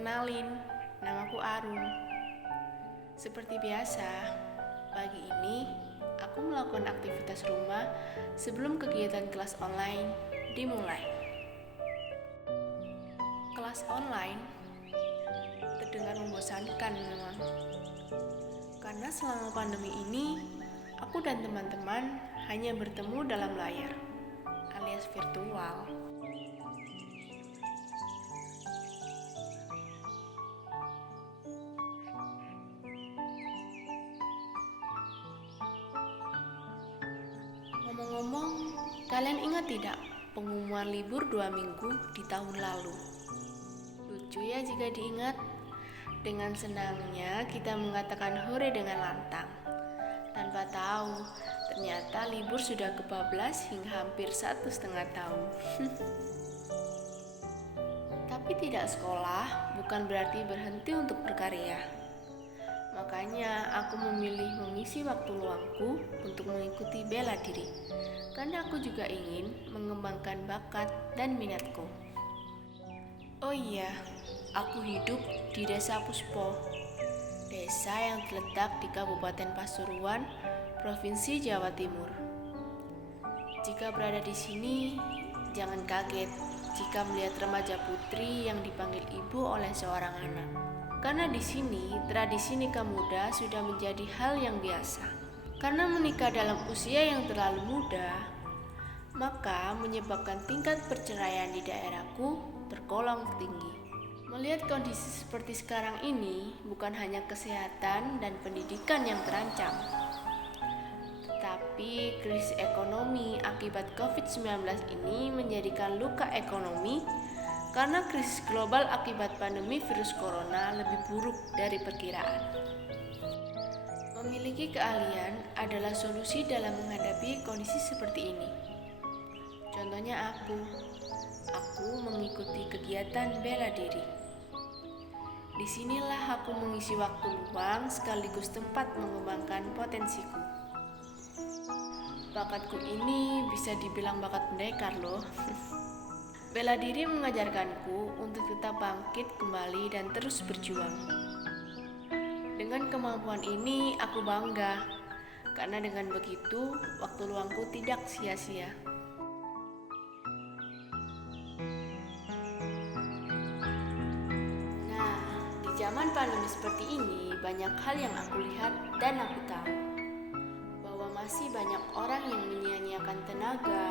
Kenalin, namaku Arum. Seperti biasa, pagi ini aku melakukan aktivitas rumah sebelum kegiatan kelas online dimulai. Kelas online terdengar membosankan memang, karena selama pandemi ini aku dan teman-teman hanya bertemu dalam layar alias virtual. Ngomong-ngomong, kalian ingat tidak pengumuman libur 2 minggu di tahun lalu? Lucu ya jika diingat. Dengan senangnya kita mengatakan hore dengan lantang, tanpa tahu ternyata libur sudah kebablas hingga hampir 1,5 tahun. Tapi tidak sekolah bukan berarti berhenti untuk berkarya. Makanya aku memilih mengisi waktu luangku untuk mengikuti bela diri, karena aku juga ingin mengembangkan bakat dan minatku. Oh iya, aku hidup di Desa Puspo, desa yang terletak di Kabupaten Pasuruan, Provinsi Jawa Timur. Jika berada di sini, jangan kaget jika melihat remaja putri yang dipanggil ibu oleh seorang anak. Karena di sini tradisi nikah muda sudah menjadi hal yang biasa. Karena menikah dalam usia yang terlalu muda, maka menyebabkan tingkat perceraian di daerahku tergolong tinggi. Melihat kondisi seperti sekarang ini, bukan hanya kesehatan dan pendidikan yang terancam, tetapi krisis ekonomi akibat COVID-19 ini menjadikan luka ekonomi. Karena krisis global akibat pandemi virus corona lebih buruk dari perkiraan. Memiliki keahlian adalah solusi dalam menghadapi kondisi seperti ini. Contohnya aku mengikuti kegiatan bela diri. Disinilah aku mengisi waktu luang sekaligus tempat mengembangkan potensiku. Bakatku ini bisa dibilang bakat pendekar loh. Bela diri mengajarkanku untuk tetap bangkit kembali dan terus berjuang. Dengan kemampuan ini aku bangga, karena dengan begitu waktu luangku tidak sia-sia. Nah, di zaman pandemi seperti ini banyak hal yang aku lihat dan aku tahu bahwa masih banyak orang yang menyia-nyiakan tenaga,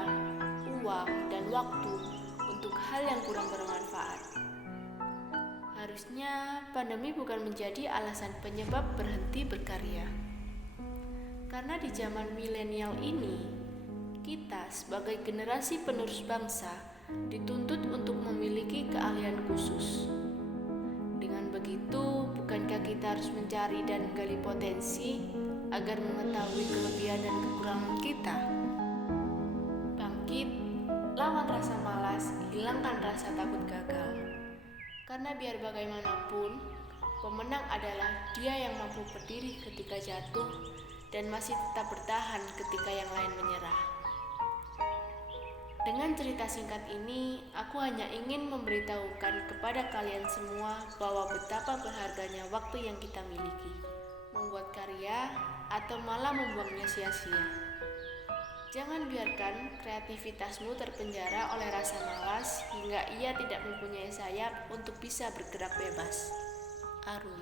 uang, dan waktu untuk hal yang kurang bermanfaat. Harusnya pandemi bukan menjadi alasan penyebab berhenti berkarya. Karena di zaman milenial ini, kita sebagai generasi penerus bangsa dituntut untuk memiliki keahlian khusus. Dengan begitu, bukankah kita harus mencari dan menggali potensi agar mengetahui kelebihan dan kekurangan kita? Bangkit, lawan rasa malas, hilangkan rasa takut gagal. Karena biar bagaimanapun, pemenang adalah dia yang mampu berdiri ketika jatuh dan masih tetap bertahan ketika yang lain menyerah. Dengan cerita singkat ini, aku hanya ingin memberitahukan kepada kalian semua bahwa betapa berharganya waktu yang kita miliki, membuat karya atau malah membuangnya sia-sia. Jangan biarkan kreativitasmu terpenjara oleh rasa malas hingga ia tidak mempunyai sayap untuk bisa bergerak bebas. Arum.